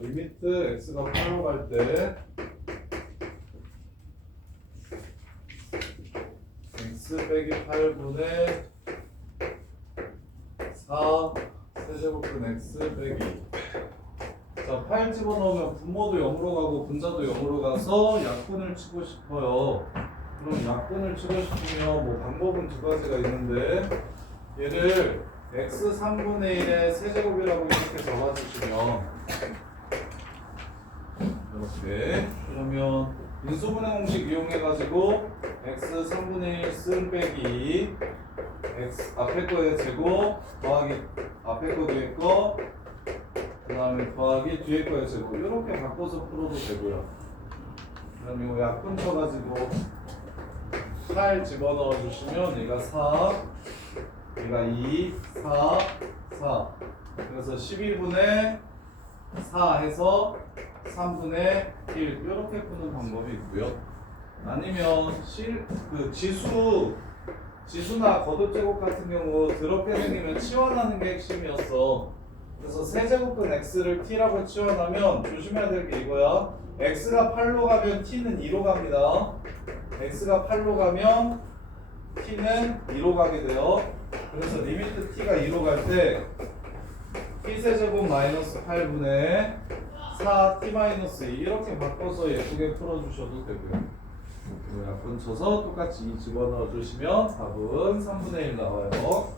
리미트 x가 8로 갈 때 x 빼기 8분의 4 세제곱분 x 빼기. 자, 8 집어넣으면 분모도 0으로 가고 분자도 0으로 가서 약분을 치고 싶어요. 그럼 약분을 치고 싶으면 뭐 방법은 두 가지가 있는데, 얘를 x 3분의 1의 세제곱이라고 이렇게 적어주시면 이렇게, 그러면 인수분해 공식 이용해가지고 x 3분의 1 쓴 빼기 x 앞에 거의 제곱 더하기 앞에 거 뒤에 거 그 다음에 더하기 뒤에 거의 제곱 이렇게 바꿔서 풀어도 되고요. 그럼 이거 약분 쳐가지고 8 집어넣어 주시면 얘가 4, 얘가 2, 4, 4. 그래서 12분의 4 해서 3분의 1 이렇게 푸는 방법이 있고요. 아니면 지수나 거듭제곱 같은 경우 더럽게 생기면 치환하는 게 핵심이었어. 그래서 세제곱분 x를 t라고 치환하면 조심해야 될 게 이거야. x가 8로 가면 t는 2로 갑니다. x가 8로 가면 t는 2로 가게 돼요. 그래서 리미트 t가 2로 갈 때 t세제곱 마이너스 8분의 4t 마이너스 2 이렇게 바꿔서 예쁘게 풀어주셔도 되고요. 약분 쳐서 똑같이 2 집어넣어 주시면 답은 3분의 1 나와요.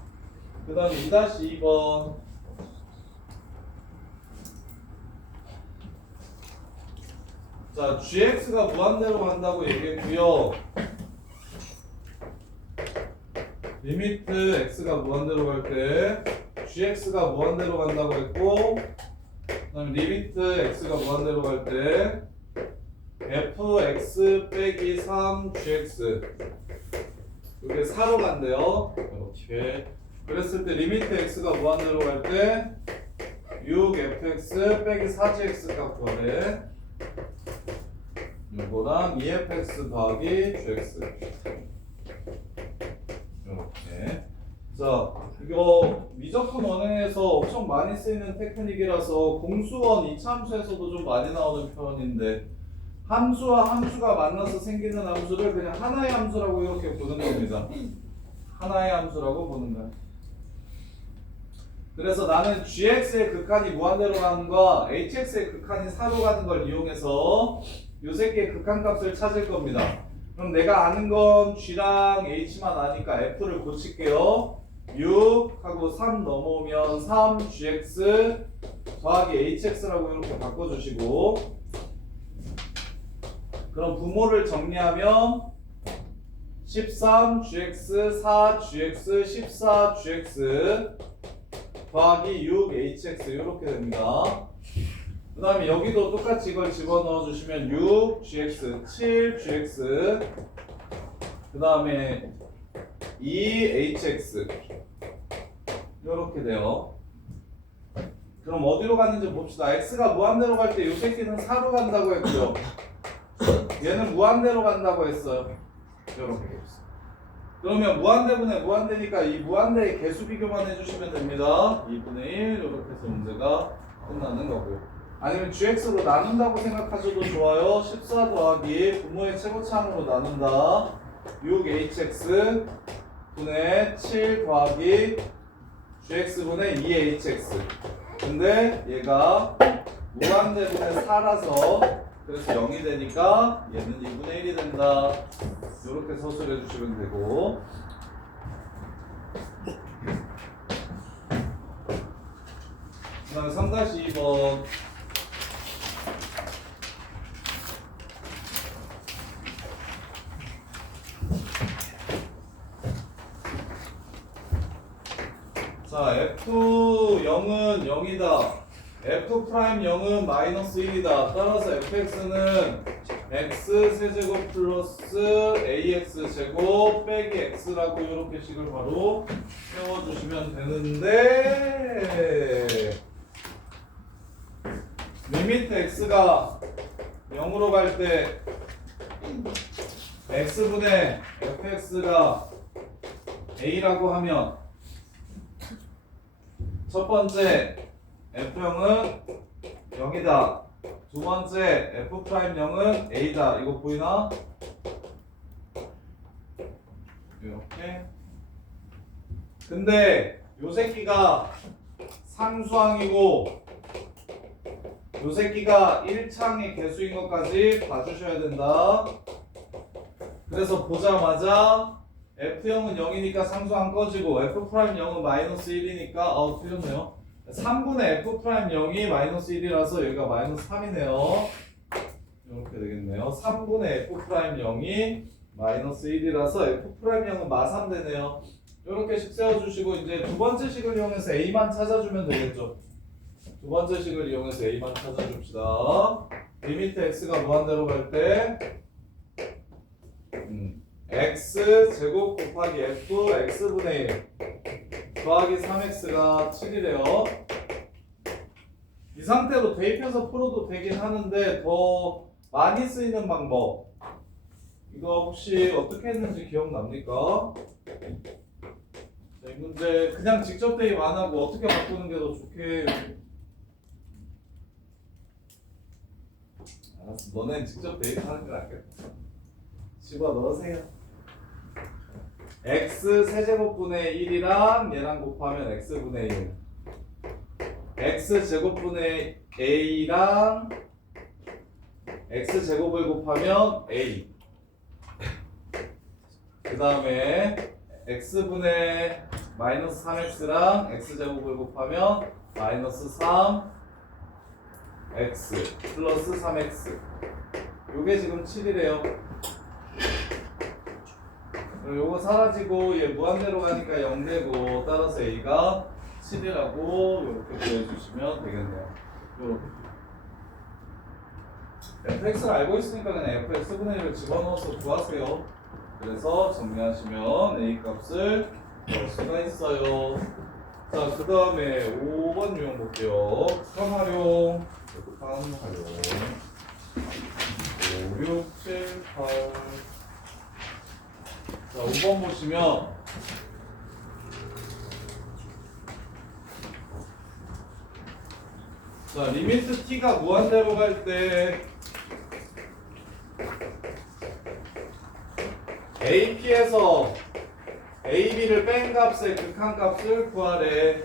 그 다음에 2-2번. 자, gx가 무한대로 간다고 얘기했고요. 리미트 x가 무한대로 갈 때 gx가 무한대로 간다고 했고, 그 다음에 리미트 x가 무한대로 갈 때 fx 빼기 3gx 이게 4로 간대요. 이렇게 그랬을 때 리미트 x가 무한대로 갈 때 6fx 빼기 4gx 값 구하래. 이거랑 2fx 더하기 gx 이렇게. 자, 이거 미적분 원행에서 엄청 많이 쓰이는 테크닉이라서 공수원 이차함수에서도 좀 많이 나오는 표현인데, 함수와 함수가 만나서 생기는 함수를 그냥 하나의 함수라고 이렇게 보는 겁니다. 하나의 함수라고 보는 거야. 그래서 나는 gx의 극한이 무한대로 가는 거와 hx의 극한이 4로 가는 걸 이용해서 요 새끼의 극한값을 찾을 겁니다. 그럼 내가 아는 건 g랑 h만 아니까 f를 고칠게요. 6하고 3 넘어오면 3gx 더하기 hx라고 이렇게 바꿔주시고, 그럼 분모를 정리하면 13gx, 4gx, 14gx 더하기 6hx 이렇게 됩니다. 그 다음에 여기도 똑같이 이걸 집어넣어 주시면 6gx, 7gx 그 다음에 2hx 이렇게 돼요. 그럼 어디로 갔는지 봅시다. x가 무한대로 갈 때 이 새끼는 4로 간다고 했고요. 얘는 무한대로 간다고 했어요. 이렇게. 그러면 무한대분의 무한대니까 이 무한대의 개수 비교만 해주시면 됩니다. 2분의 1 이렇게 해서 문제가 끝나는 거고요. 아니면 gx로 나눈다고 생각하셔도 좋아요. 14 더하기 분모의 최고차항으로 나눈다. 6hx 분의 7 더하기 gx분의 2hx. 근데 얘가 무한대분의 4라서 그래서 0이 되니까 얘는 2분의 1이 된다. 이렇게 서술해 주시면 되고, 그 다음에 3-2번. 자, f0은 0이다. f'0은 마이너스 1이다. 따라서 fx는 x 세제곱 플러스 ax 제곱 빼기 x라고 이렇게 식을 바로 세워주시면 되는데, 리미트 x가 0으로 갈 때 x분의 fx가 a라고 하면 첫 번째 f형은 0이다. 두 번째 F'0은 A다. 이거 보이나? 이렇게. 근데 요 새끼가 상수항이고 요 새끼가 1창의 개수인 것까지 봐주셔야 된다. 그래서 보자마자 F0은 0이니까 상수항 꺼지고 F'0은 마이너스 1이니까 틀렸네요. 3분의 F'0이 마이너스 1이라서 여기가 마이너스 3이네요. 이렇게 되겠네요. 3분의 F'0이 마이너스 1이라서 F'0은 마3 되네요. 이렇게 식 세워주시고 이제 두 번째 식을 이용해서 A만 찾아주면 되겠죠. 두 번째 식을 이용해서 A만 찾아줍시다. 리미트 x가 무한대로 갈 때 x 제곱 곱하기 f x분의 1 더하기 3x가 7이래요. 이 상태로 대입해서 풀어도 되긴 하는데 더 많이 쓰이는 방법 이거 혹시 어떻게 했는지 기억납니까? 자, 이 문제 그냥 직접 대입 안 하고 어떻게 바꾸는 게 더 좋게. 알았어, 너넨 직접 대입하는 게 낫겠다. 집어넣으세요. x 세제곱분의 1이랑 얘랑 곱하면 x분의 1 x 제곱분의 a랑 x 제곱을 곱하면 a 그 다음에 x분의 마이너스 3x랑 x제곱을 곱하면 마이너스 3x 플러스 3x 요게 지금 7이래요. 요거 사라지고 얘 무한대로 가니까 0되고 따라서 a가 7이라고 이렇게 보여주시면 되겠네요. 요렇게 fx를 알고 있으니까 그냥 fx분의 1을 집어넣어서 구하세요. 그래서 정리하시면 a 값을 넣을 수가 있어요. 자, 그 다음에 5번 유형 볼게요. 극한 활용. 5, 6, 7, 8. 자, 5번 보시면 자, 리미트 t가 무한대로 갈 때 AP에서 AB를 뺀 값의 극한 값을 구하래.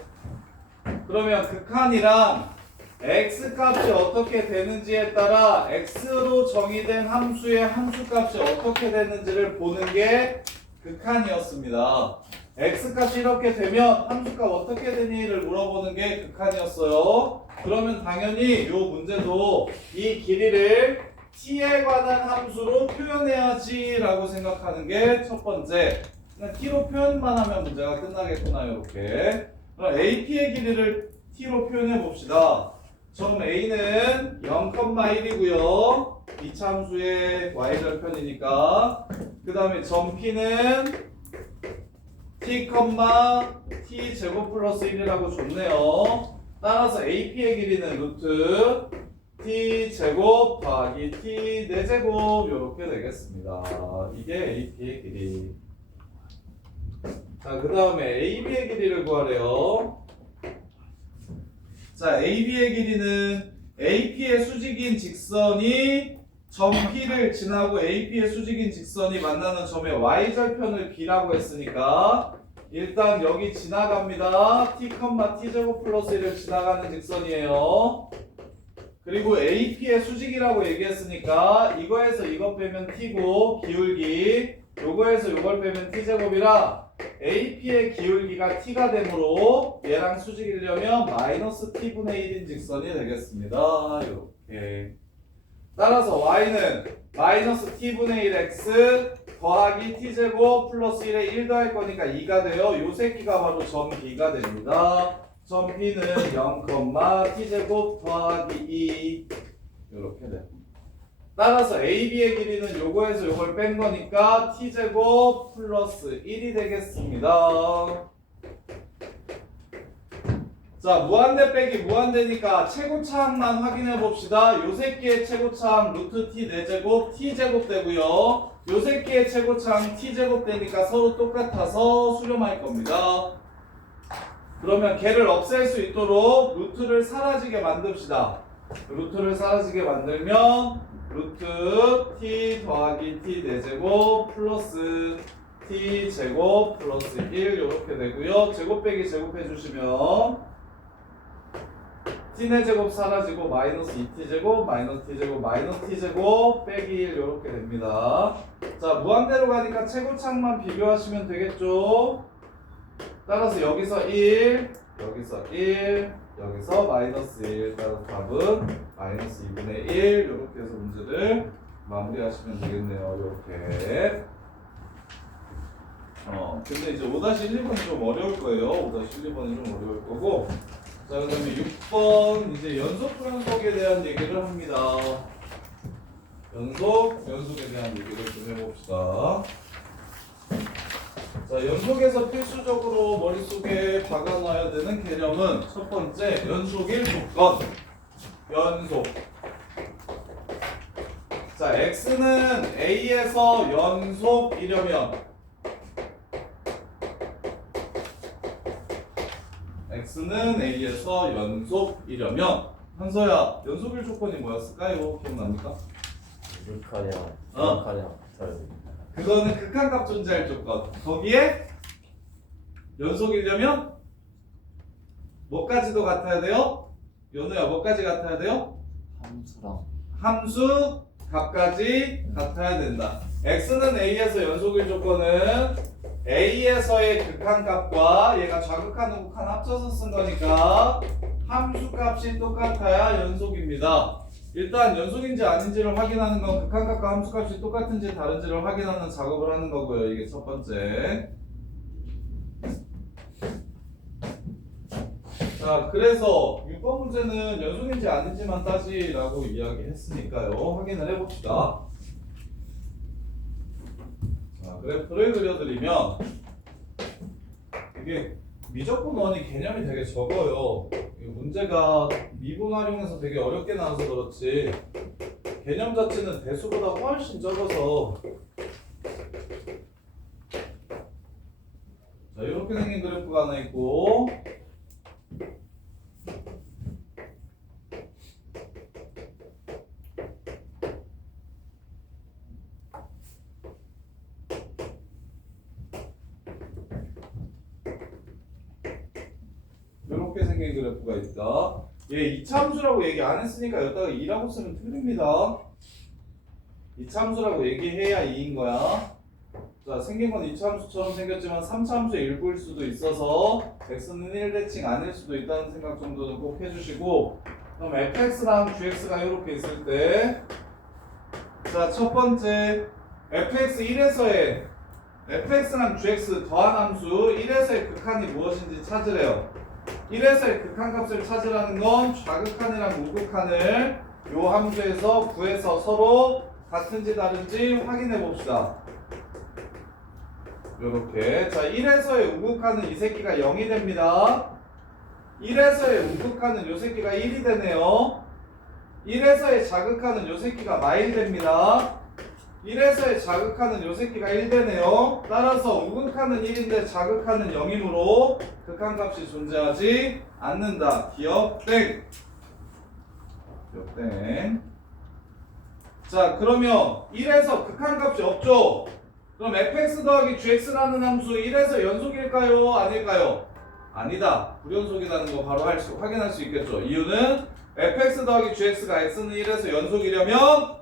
그러면 극한이랑 x 값이 어떻게 되는지에 따라 x로 정의된 함수의 함수 값이 어떻게 되는지를 보는 게 극한이었습니다. x 값이 이렇게 되면 함수 값 어떻게 되니를 물어보는 게 극한이었어요. 그러면 당연히 이 문제도 이 길이를 t에 관한 함수로 표현해야지 라고 생각하는 게 첫 번째. 그냥 t로 표현만 하면 문제가 끝나겠구나. 이렇게. 그럼 AP의 길이를 t로 표현해 봅시다. 점 A는 0,1이고요. 이차함수의 y절편이니까. 그 다음에 점 P는 t, t 제곱 플러스 1이라고 줬네요. 따라서 AP의 길이는 루트 t 제곱 더하기 t 4제곱 이렇게 되겠습니다. 이게 AP의 길이. 자, 그 다음에 AB의 길이를 구하래요. 자, AB의 길이는 AP의 수직인 직선이 점 P를 지나고 AP의 수직인 직선이 만나는 점의 y절편을 B라고 했으니까 일단 여기 지나갑니다. t, t제곱 플러스 1을 지나가는 직선이에요. 그리고 AP의 수직이라고 얘기했으니까 이거에서 이거 빼면 t고 기울기 요거에서 요걸 빼면 t제곱이라 AP의 기울기가 t가 되므로 얘랑 수직이려면 마이너스 t분의 1인 직선이 되겠습니다. 이렇게. 따라서 y는 마이너스 t분의 1 x 더하기 t제곱 플러스 1에 1 더할 거니까 2가 돼요. 요 새끼가 바로 점 B가 됩니다. 점 B는 0, t제곱 더하기 2 이렇게 돼요. 따라서 AB의 길이는 요거에서 요걸 뺀 거니까 t제곱 플러스 1이 되겠습니다. 자, 무한대 빼기 무한대니까 최고차항만 확인해 봅시다. 요 새끼의 최고차항 루트 t 4제곱 t제곱 되고요. 요 새끼의 최고차항 t제곱 되니까 서로 똑같아서 수렴할 겁니다. 그러면 걔를 없앨 수 있도록 루트를 사라지게 만듭시다. 루트를 사라지게 만들면 루트 t 더하기 t 4제곱 플러스 t 제곱 플러스 1 이렇게 되고요. 제곱 빼기 제곱해 주시면 t 4제곱 사라지고 마이너스 2t 제곱 마이너스 t 제곱 마이너스 t 제곱 빼기 1 이렇게 됩니다. 자, 무한대로 가니까 최고창만 비교하시면 되겠죠. 따라서 여기서 1, 여기서 1, 여기서 마이너스 1. 따라서 답은 마이너스 2분의 1 이렇게 해서 문제를 마무리하시면 되겠네요. 이렇게. 근데 이제 5-1번이 좀 어려울 거예요. 5-1번이 좀 어려울 거고. 자, 그 다음에 6번 이제 연속에 대한 얘기를 합니다. 연속에 대한 얘기를 좀 해봅시다. 자, 연속에서 필수적으로 머릿속에 박아놔야 되는 개념은 첫 번째, 연속일 조건. 연속. 자, x는 a에서 연속이려면 x는 a에서 연속이려면 한서야, 연속일 조건이 뭐였을까요? 기억납니까? 육하량 그거는 극한값 존재할 조건. 거기에 연속이려면 뭐까지도 같아야 돼요? 연우야, 뭐까지 같아야 돼요? 함수랑 함수 값까지 같아야 된다. x는 a에서 연속일 조건은 a에서의 극한값과 얘가 좌극한 우극한 합쳐서 쓴 거니까 함수 값이 똑같아야 연속입니다. 일단 연속인지 아닌지를 확인하는 건 극한값과 함수값이 똑같은지 다른지를 확인하는 작업을 하는 거고요. 이게 첫 번째. 자, 그래서 6번 문제는 연속인지 아닌지만 따지라고 이야기했으니까요. 확인을 해봅시다. 자, 그래프를 그려드리면 이게 미적분원이 개념이 되게 적어요. 문제가 미분 활용해서 되게 어렵게 나와서 그렇지 개념 자체는 대수보다 훨씬 적어서 자, 이렇게 생긴 그래프가 하나 있고 이렇게 생긴 그래프가 있다. 얘 이차함수라고 얘기 안 했으니까 여기다가 2라고 쓰면 틀립니다. 이차함수라고 얘기해야 2인 거야. 자, 생긴 건 이차함수처럼 생겼지만 3차함수의 일부일 수도 있어서 x는 1대칭 아닐 수도 있다는 생각 정도는 꼭 해주시고, 그럼 fx랑 gx가 이렇게 있을 때, 자, 첫 번째 fx 1에서의 fx랑 gx 더한 함수 1에서의 극한이 무엇인지 찾으래요. 1에서의 극한값을 찾으라는 건 좌극한이랑 우극한을 요 함수에서 구해서 서로 같은지 다른지 확인해 봅시다. 요렇게. 자, 1에서의 우극한은 이 새끼가 0이 됩니다. 1에서의 우극한은 요 새끼가 1이 되네요. 1에서의 자극한은 요 새끼가 마일 됩니다. 1에서의 자극하는 요 새끼가 1 되네요. 따라서 우극하는 1인데 자극하는 0이므로 극한값이 존재하지 않는다. 기억 땡. 기억 땡. 자, 그러면 1에서 극한값이 없죠. 그럼 fx 더하기 gx라는 함수 1에서 연속일까요? 아닐까요? 아니다. 불연속이라는 거 바로 확인할 수 있겠죠. 이유는 fx 더하기 gx가 x는 1에서 연속이려면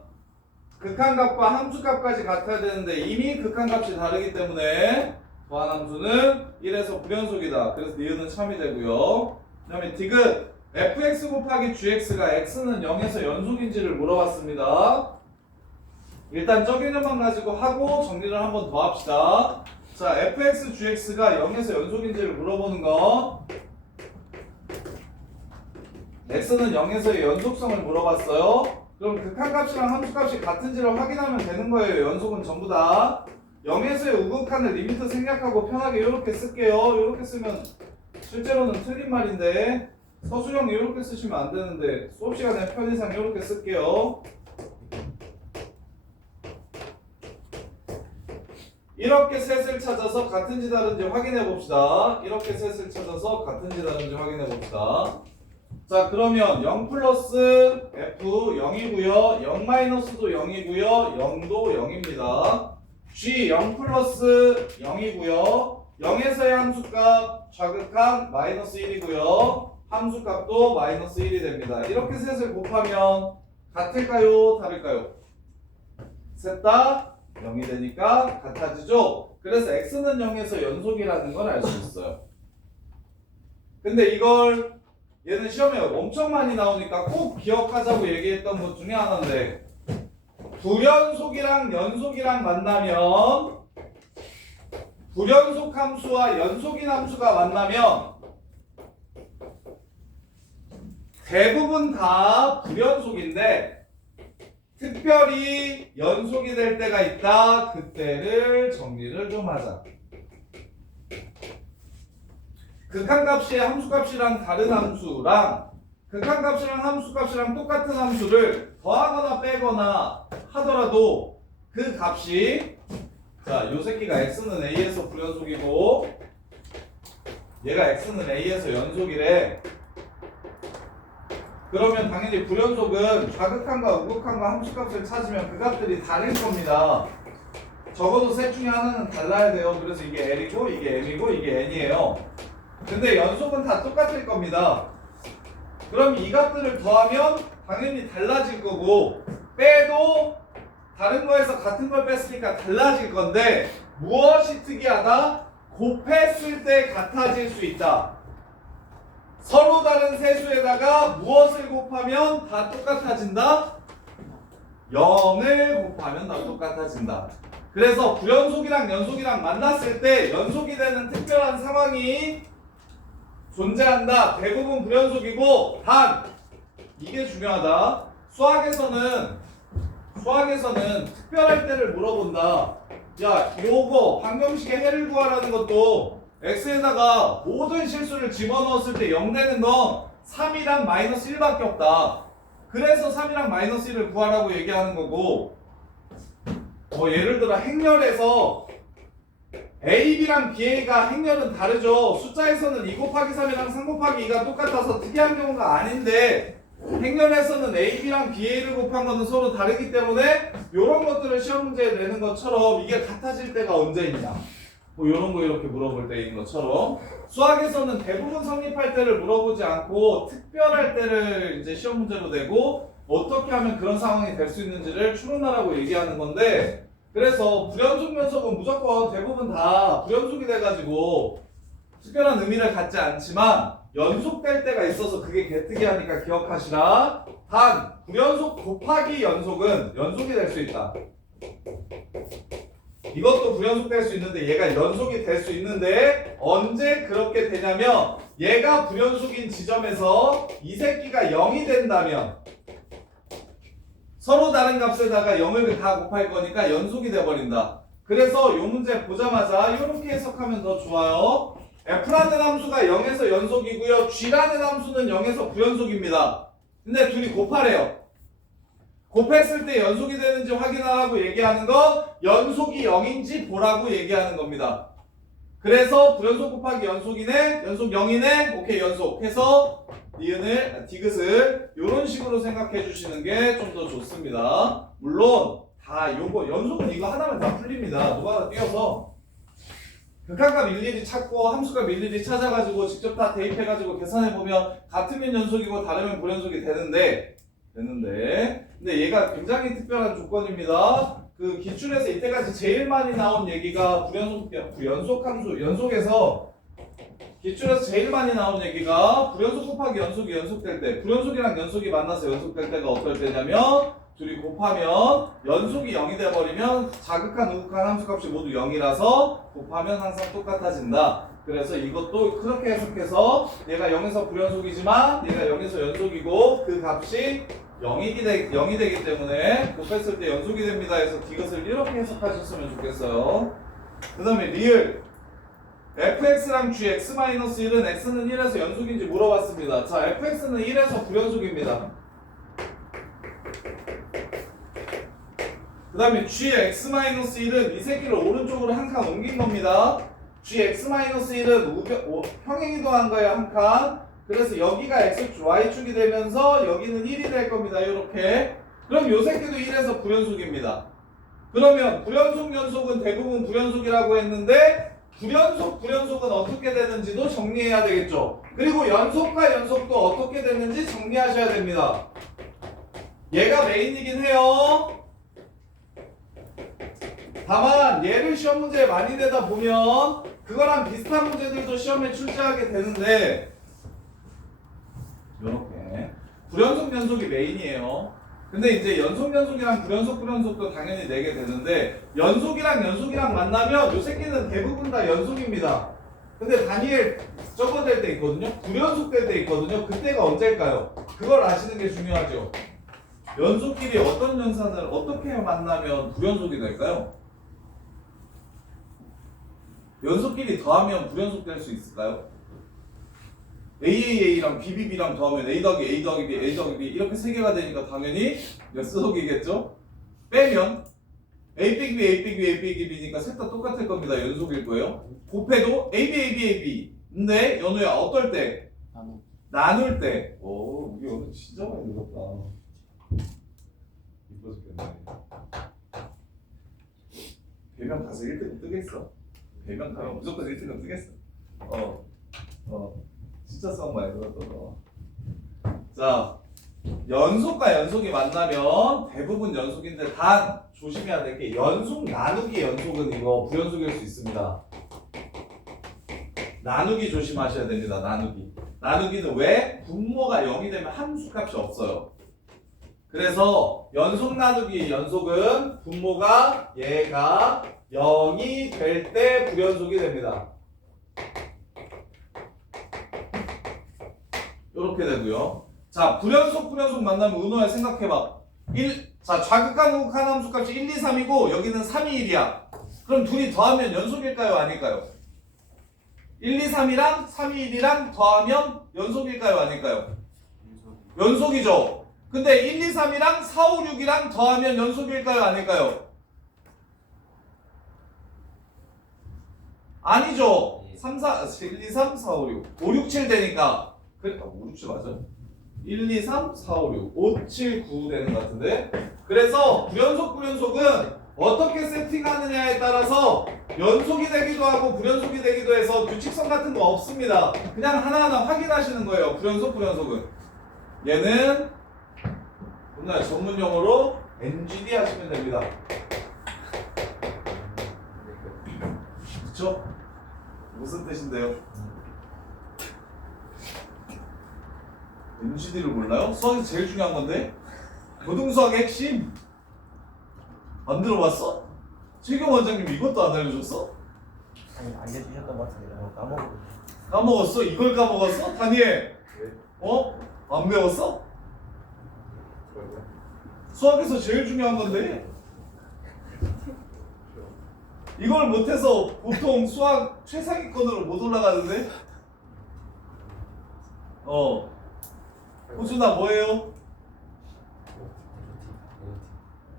극한값과 함수값까지 같아야 되는데 이미 극한값이 다르기 때문에 더한 함수는 1에서 불연속이다. 그래서 니은은 참이 되고요. 그 다음에 디귿 fx 곱하기 gx가 x는 0에서 연속인지를 물어봤습니다. 일단 저 개념만 가지고 하고 정리를 한번 더 합시다. 자, fx gx가 0에서 연속인지를 물어보는 건 x는 0에서의 연속성을 물어봤어요. 그럼 극한값이랑 함수값이 같은지를 확인하면 되는 거예요. 연속은 전부 다. 0에서의 우극한을 리미트 생략하고 편하게 이렇게 쓸게요. 이렇게 쓰면 실제로는 틀린 말인데 서술형 이렇게 쓰시면 안 되는데 수업 시간에 편의상 이렇게 쓸게요. 이렇게 셋을 찾아서 같은지 다른지 확인해 봅시다. 이렇게 셋을 찾아서 같은지 다른지 확인해 봅시다. 자, 그러면 0 플러스 F 0이고요. 0 마이너스도 0이고요. 0도 0입니다. G 0 플러스 0이고요. 0에서의 함수값 좌극한 마이너스 1이고요. 함수값도 마이너스 1이 됩니다. 이렇게 셋을 곱하면 같을까요? 다를까요? 셋 다 0이 되니까 같아지죠? 그래서 x는 0에서 연속이라는 걸 알 수 있어요. 근데 이걸 얘는 시험에 엄청 많이 나오니까 꼭 기억하자고 얘기했던 것 중에 하나인데 불연속이랑 연속이랑 만나면 불연속 함수와 연속인 함수가 만나면 대부분 다 불연속인데 특별히 연속이 될 때가 있다. 그때를 정리를 좀 하자. 극한값이 함수값이랑 다른 함수랑 극한값이랑 함수값이랑 똑같은 함수를 더하거나 빼거나 하더라도 그 값이 자, 요 새끼가 x는 a에서 불연속이고 얘가 x는 a에서 연속이래. 그러면 당연히 불연속은 좌극한과 우극한과 함수값을 찾으면 그 값들이 다를 겁니다. 적어도 셋 중에 하나는 달라야 돼요. 그래서 이게 l이고 이게 m이고 이게 n이에요. 근데 연속은 다 똑같을 겁니다. 그럼 이 값들을 더하면 당연히 달라질 거고 빼도 다른 거에서 같은 걸 뺐으니까 달라질 건데 무엇이 특이하다? 곱했을 때 같아질 수 있다. 서로 다른 세수에다가 무엇을 곱하면 다 똑같아진다? 0을 곱하면 다 똑같아진다. 그래서 불연속이랑 연속이랑 만났을 때 연속이 되는 특별한 상황이 존재한다. 대부분 불연속이고 단 이게 중요하다. 수학에서는 특별할 때를 물어본다. 야, 요거 방정식의 해를 구하라는 것도 x에다가 모든 실수를 집어넣었을 때 0 되는 건 3이랑 마이너스 1밖에 없다. 그래서 3이랑 마이너스 1을 구하라고 얘기하는 거고 예를 들어 행렬에서 A, B랑 BA가 행렬은 다르죠. 숫자에서는 2 곱하기 3이랑 3 곱하기 2가 똑같아서 특이한 경우가 아닌데 행렬에서는 A, B랑 BA를 곱한 거는 서로 다르기 때문에 이런 것들을 시험 문제에 내는 것처럼 이게 같아질 때가 언제 있냐 뭐 이런 거 이렇게 물어볼 때인 것처럼 수학에서는 대부분 성립할 때를 물어보지 않고 특별할 때를 이제 시험 문제로 내고 어떻게 하면 그런 상황이 될 수 있는지를 추론하라고 얘기하는 건데 그래서 불연속 연속은 무조건 대부분 다 불연속이 돼가지고 특별한 의미를 갖지 않지만 연속될 때가 있어서 그게 개특이하니까 기억하시라. 단 불연속 곱하기 연속은 연속이 될 수 있다. 이것도 불연속 될 수 있는데 얘가 연속이 될 수 있는데 언제 그렇게 되냐면 얘가 불연속인 지점에서 이 새끼가 0이 된다면 서로 다른 값에다가 0을 다 곱할 거니까 연속이 돼버린다. 그래서 이 문제 보자마자 이렇게 해석하면 더 좋아요. F라는 함수가 0에서 연속이고요. G라는 함수는 0에서 불연속입니다. 근데 둘이 곱하래요. 곱했을 때 연속이 되는지 확인하라고 얘기하는 건 연속이 0인지 보라고 얘기하는 겁니다. 그래서 불연속 곱하기 연속이네, 연속 0이네, 오케이 연속 해서 니은을, 디귿을 이런 식으로 생각해 주시는 게 좀 더 좋습니다. 물론 다 요거 연속은 이거 하나면 다 풀립니다. 누가 다 띄어서 극한값 일일이 찾고 함수값 일일이 찾아가지고 직접 다 대입해가지고 계산해보면 같으면 연속이고 다르면 불연속이 되는데 근데 얘가 굉장히 특별한 조건입니다. 그 기출에서 이때까지 제일 많이 나온 얘기가 불연속 함수 연속에서 기출에서 제일 많이 나온 얘기가 불연속 곱하기 연속이 연속될 때 불연속이랑 연속이 만나서 연속될 때가 어떨 때냐면 둘이 곱하면 연속이 0이 돼버리면 자극한 우극한 함수값이 모두 0이라서 곱하면 항상 똑같아진다. 그래서 이것도 그렇게 해석해서 얘가 0에서 불연속이지만 얘가 0에서 연속이고 그 값이 0이 되기 때문에 곱했을 때 연속이 됩니다 해서 디귿을 이렇게 해석하셨으면 좋겠어요. 그 다음에 리을 fx랑 gx-1은 x는 1에서 연속인지 물어봤습니다. 자, fx는 1에서 불연속입니다. 그 다음에 gx-1은 이 새끼를 오른쪽으로 한 칸 옮긴 겁니다. gx-1은 평행이동한 거예요, 한 칸. 그래서 여기가 X축, Y축이 되면서 여기는 1이 될 겁니다. 이렇게. 그럼 요 새끼도 1에서 불연속입니다. 그러면 불연속 연속은 대부분 불연속이라고 했는데 불연속은 어떻게 되는지도 정리해야 되겠죠. 그리고 연속과 연속도 어떻게 되는지 정리하셔야 됩니다. 얘가 메인이긴 해요. 다만 얘를 시험 문제에 많이 내다 보면 그거랑 비슷한 문제들도 시험에 출제하게 되는데 이렇게 불연속 연속이 메인이에요. 근데 이제 연속 연속이랑 불연속도 당연히 내게 되는데 연속이랑 만나면 요 새끼는 대부분 다 연속입니다. 근데 다니엘 저거 될 때 있거든요. 불연속 될 때 있거든요. 그때가 언제일까요? 그걸 아시는 게 중요하죠. 연속끼리 어떤 연산을 어떻게 만나면 불연속이 될까요? 연속끼리 더하면 불연속 될 수 있을까요? AAA랑 BBB랑 더하면 A 더하기 A 더하기 B, A 더하기 B 이렇게 세 개가 되니까 당연히 몇 수속이겠죠? 빼면 A 빼기 B, A 빼기 B, A 빼기 B니까 셋 다 똑같을 겁니다. 연속일 거예요. 곱해도 AB, AB, AB. 근데 연우야 어떨 때? 나눌 때. 오, 우리 오늘 진짜 많이 늘었다. 이뻐 죽겠네. 배명 가서 1등 뜨겠어. 배명 가면 무조건 1등은 뜨겠어. 진짜 싸움 많이 들었다 너. 자, 연속과 연속이 만나면 대부분 연속인데 단 조심해야 될 게 연속 나누기 연속은 이거 불연속일 수 있습니다. 나누기 조심하셔야 됩니다. 나누기는 왜? 분모가 0이 되면 함수값이 없어요. 그래서 연속 나누기 연속은 분모가 얘가 0이 될 때 불연속이 됩니다. 이렇게 되고요. 자, 불연속 만나면 은호야 생각해봐. 자, 좌극한 우극한 함수값이 1, 2, 3이고 여기는 3, 2, 1이야. 그럼 둘이 더하면 연속일까요? 아닐까요? 1, 2, 3이랑 3, 2, 1이랑 더하면 연속일까요? 아닐까요? 연속이죠. 근데 1, 2, 3이랑 4, 5, 6이랑 더하면 연속일까요? 아닐까요? 아니죠. 3, 4, 1, 2, 3, 4, 5, 6. 5, 6, 7 되니까. 그래, 5, 6, 7 맞아. 1, 2, 3, 4, 5, 6. 5, 7, 9 되는 것 같은데. 그래서 불연속은 어떻게 세팅하느냐에 따라서 연속이 되기도 하고 불연속이 되기도 해서 규칙성 같은 거 없습니다. 그냥 하나하나 확인하시는 거예요. 불연속은. 얘는 오늘 전문 용어로 NGD 하시면 됩니다. 그쵸? 무슨 뜻인데요? NGD를 몰라요? 수학에서 제일 중요한 건데? 고등수학의 핵심! 안 들어봤어? 최경 원장님 이것도 안 알려줬어? 아니 알려주셨던 것 같은데 너무 까먹었어. 까먹었어? 이걸 까먹었어? 다니엘! 안 배웠어? 수학에서 제일 중요한 건데? 이걸 못해서 보통 수학 최상위권으로 못 올라가는데? 호준아 뭐예요?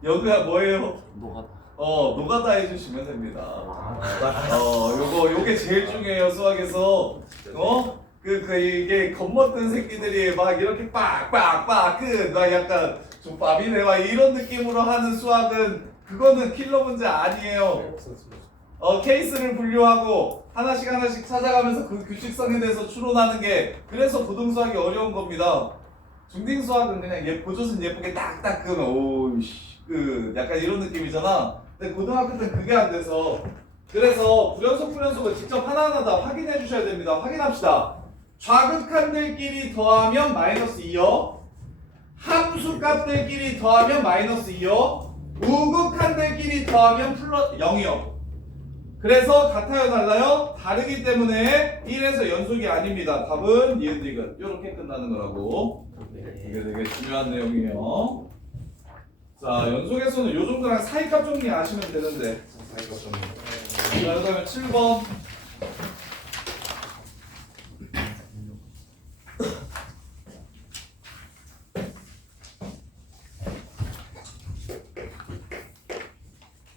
여두야 뭐예요? 노가다. 노가다 해주시면 됩니다. 요게 제일 중요해요 수학에서. 이게 겁먹던 새끼들이 막 이렇게 빡빡빡 막 약간 좀 밥이네 막 이런 느낌으로 하는 수학은 그거는 킬러 문제 아니에요. 케이스를 분류하고 하나씩 찾아가면서 그 규칙성에 대해서 추론하는 게 그래서 고등수학이 어려운 겁니다. 중딩수학은 그냥 보조선 예쁘게 딱딱 그으면 오이씨 약간 이런 느낌이잖아. 근데 고등학교 때는 그게 안 돼서 그래서 불연속을 직접 하나하나 다 확인해 주셔야 됩니다. 확인합시다. 좌극한들끼리 더하면 마이너스 2요. 함수값들끼리 더하면 마이너스 2요. 우극한들끼리 더하면 플러스 0이요. 그래서 같아요 달라요? 다르기 때문에 1에서 연속이 아닙니다. 답은 니은디귿 이렇게 끝나는 거라고. 이게 되게 중요한 내용이에요. 자, 연속에서는 요 정도랑 사이값 정리 아시면 되는데. 사이값 정리. 자, 그다음에 7번.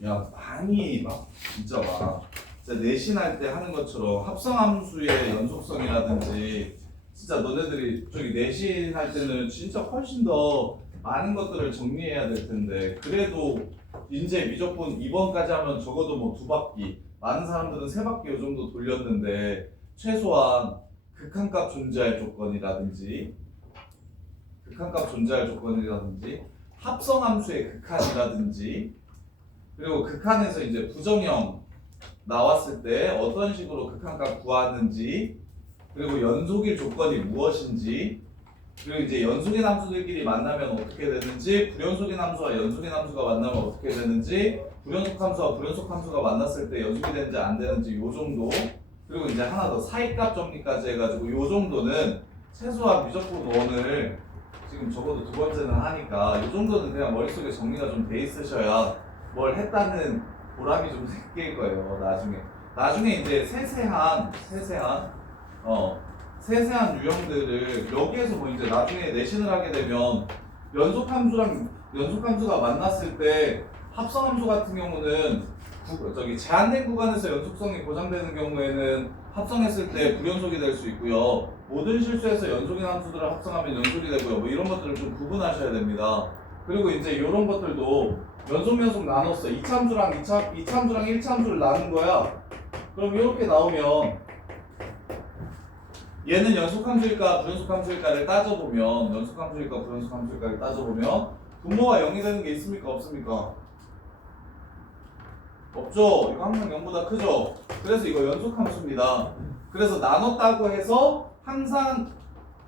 야, 많이 막 진짜 막 내신할 때 하는 것처럼 합성함수의 연속성이라든지 진짜 너네들이 저기 내신 할 때는 진짜 훨씬 더 많은 것들을 정리해야 될 텐데 그래도 이제 미적분 2번까지 하면 적어도 뭐 2바퀴 많은 사람들은 3바퀴 요 정도 돌렸는데 최소한 극한값 존재할 조건이라든지 합성함수의 극한이라든지 그리고 극한에서 이제 부정형 나왔을 때 어떤 식으로 극한값 구하는지 그리고 연속일 조건이 무엇인지 그리고 이제 연속인 함수들끼리 만나면 어떻게 되는지 불연속인 함수와 연속인 함수가 만나면 어떻게 되는지 불연속 함수와 불연속 함수가 만났을 때 연속이 되는지 안 되는지 요 정도 그리고 이제 하나 더 사이값 정리까지 해가지고 요 정도는 최소한 미적분 1을 지금 적어도 2번째는 하니까 요 정도는 그냥 머릿속에 정리가 좀 돼 있으셔야 뭘 했다는 보람이 좀 생길 거예요. 나중에 이제 세세한 유형들을 여기에서 뭐 이제 나중에 내신을 하게 되면 연속함수가 만났을 때 합성함수 같은 경우는 제한된 구간에서 연속성이 보장되는 경우에는 합성했을 때 불연속이 될 수 있고요. 모든 실수에서 연속인 함수들을 합성하면 연속이 되고요. 뭐 이런 것들을 좀 구분하셔야 됩니다. 그리고 이제 이런 것들도 연속 나눴어. 이차함수랑 1차함수를 나눈 거야. 그럼 이렇게 나오면 얘는 연속함수일까 불연속함수일까를 따져보면 연속함수일까 불연속함수일까를 따져보면 분모가 0이 되는 게 있습니까? 없습니까? 없죠. 이거 항상 0보다 크죠. 그래서 이거 연속함수입니다. 그래서 나눴다고 해서 항상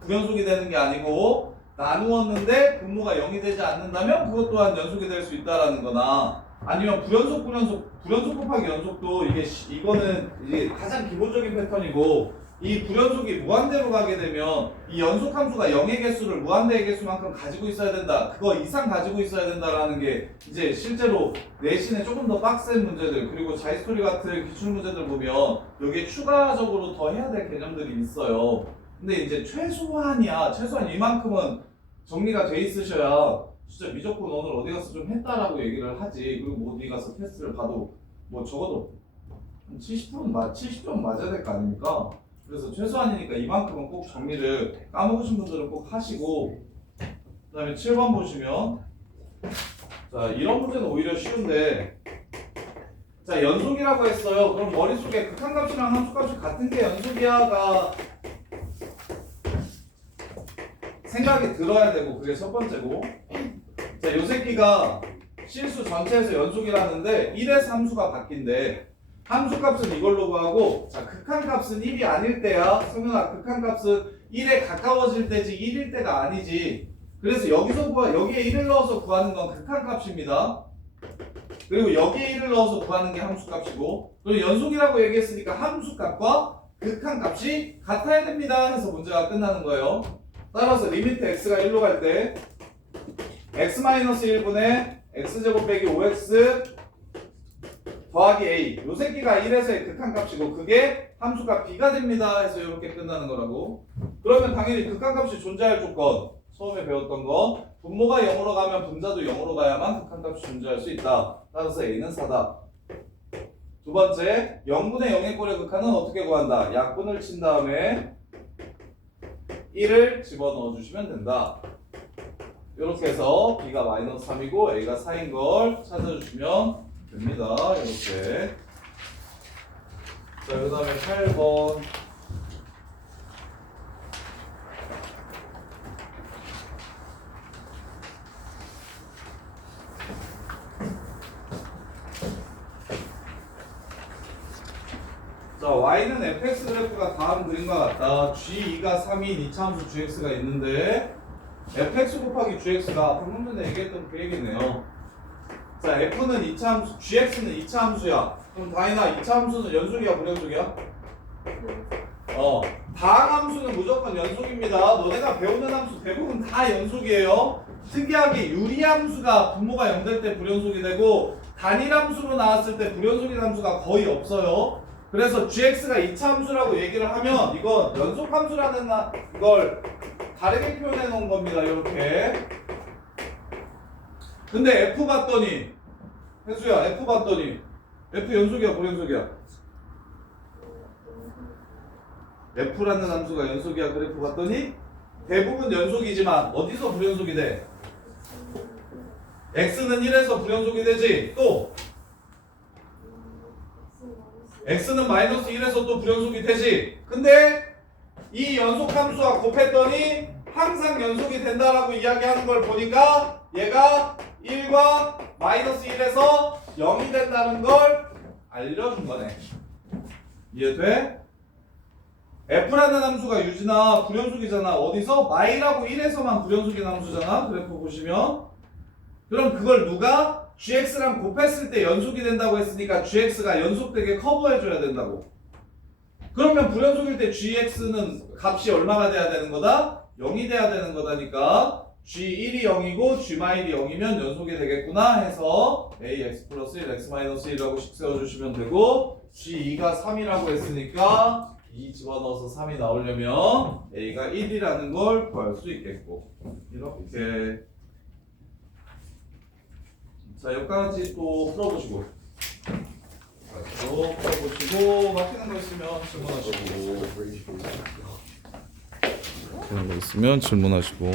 불연속이 되는 게 아니고 나누었는데 분모가 0이 되지 않는다면 그것 또한 연속이 될 수 있다라는 거나 아니면 불연속 곱하기 연속도 이거는 이제 가장 기본적인 패턴이고 이 불연속이 무한대로 가게 되면 이 연속함수가 0의 개수를 무한대의 개수만큼 가지고 있어야 된다. 그거 이상 가지고 있어야 된다라는 게 이제 실제로 내신에 조금 더 빡센 문제들 그리고 자이스토리 같은 기출문제들 보면 여기에 추가적으로 더 해야 될 개념들이 있어요. 근데 이제 최소한 이만큼은 정리가 돼 있으셔야 진짜 미적분 오늘 어디 가서 좀 했다라고 얘기를 하지. 그리고 뭐 어디 가서 테스트를 봐도 뭐 적어도 70점 맞아야 될 거 아닙니까? 그래서 최소한이니까 이만큼은 꼭 정리를 까먹으신 분들은 꼭 하시고 그 다음에 7번 보시면 자 이런 문제는 오히려 쉬운데 자 연속이라고 했어요. 그럼 머릿속에 극한값이랑 함수값이 같은 게 연속이야가 생각이 들어야 되고 그게 첫 번째고 자 요 새끼가 실수 전체에서 연속이라는데 1에서 함수가 바뀐대. 함수값은 이걸로 구하고 자 극한값은 1이 아닐 때야. 성현아 극한값은 1에 가까워질 때지 1일 때가 아니지. 그래서 여기에 1을 넣어서 구하는 건 극한값입니다. 그리고 여기에 1을 넣어서 구하는 게 함수값이고 그리고 연속이라고 얘기했으니까 함수값과 극한값이 같아야 됩니다 해서 문제가 끝나는 거예요. 따라서 리미트 x가 1로 갈 때 x-1분의 x제곱 빼기 5x 더하기 a 요 새끼가 1에서의 극한값이고 그게 함수값 b가 됩니다 해서 이렇게 끝나는 거라고. 그러면 당연히 극한값이 존재할 조건 처음에 배웠던 거 분모가 0으로 가면 분자도 0으로 가야만 극한값이 존재할 수 있다. 따라서 a는 4다. 두 번째 0분의 0의 꼴의 극한은 어떻게 구한다? 약분을 친 다음에 1을 집어넣어 주시면 된다. 이렇게 해서 b가 마이너스 3이고 a가 4인 걸 찾아주시면 됩니다. 이렇게. 자, 그 다음에 8번. 자, y는 fx 그래프가 다음 그림과 같다. g2가 3인 2차함수 gx가 있는데 fx 곱하기 gx가 방금 전에 얘기했던 그 얘기네요. 자, f는 2차함수, gx는 2차함수야. 그럼 다이나 2차함수는 연속이야, 불연속이야? 다항함수는 무조건 연속입니다. 너네가 배우는 함수 대부분 다 연속이에요. 특이하게 유리함수가 분모가 0 될 때 불연속이 되고 단일함수로 나왔을 때 불연속인 함수가 거의 없어요. 그래서 gx가 2차함수라고 얘기를 하면 이건 연속함수라는 걸 다르게 표현해 놓은 겁니다. 이렇게. 근데 F 봤더니 혜수야 F 봤더니 F 연속이야 불연속이야? F라는 함수가 연속이야 그래프 봤더니 대부분 연속이지만 어디서 불연속이 돼? X는 1에서 불연속이 되지. 또 X는 마이너스 1에서 또 불연속이 되지. 근데 이 연속함수와 곱했더니 항상 연속이 된다라고 이야기하는 걸 보니까 얘가 1과 마이너스 1에서 0이 된다는 걸 알려준 거네. 이해돼? F라는 함수가 유진아 불연속이잖아. 어디서? 마이라고 1에서만 불연속인 함수잖아. 그래프 보시면. 그럼 그걸 누가 gx랑 곱했을 때 연속이 된다고 했으니까 gx가 연속되게 커버해줘야 된다고. 그러면 불연속일 때 gx는 값이 얼마가 돼야 되는 거다? 0이 돼야 되는 거다니까 g1이 0이고 g-1이 0이면 연속이 되겠구나 해서 ax 플러스 1 x 마이너스 1이라고 식 세워주시면 되고 g2가 3이라고 했으니까 2 집어넣어서 3이 나오려면 a가 1이라는 걸 구할 수 있겠고 이렇게 자 여기까지 또 풀어보시고 또 풀어보시고 막히는 거 있으면 질문하시고 막히는 거 있으면 질문하시고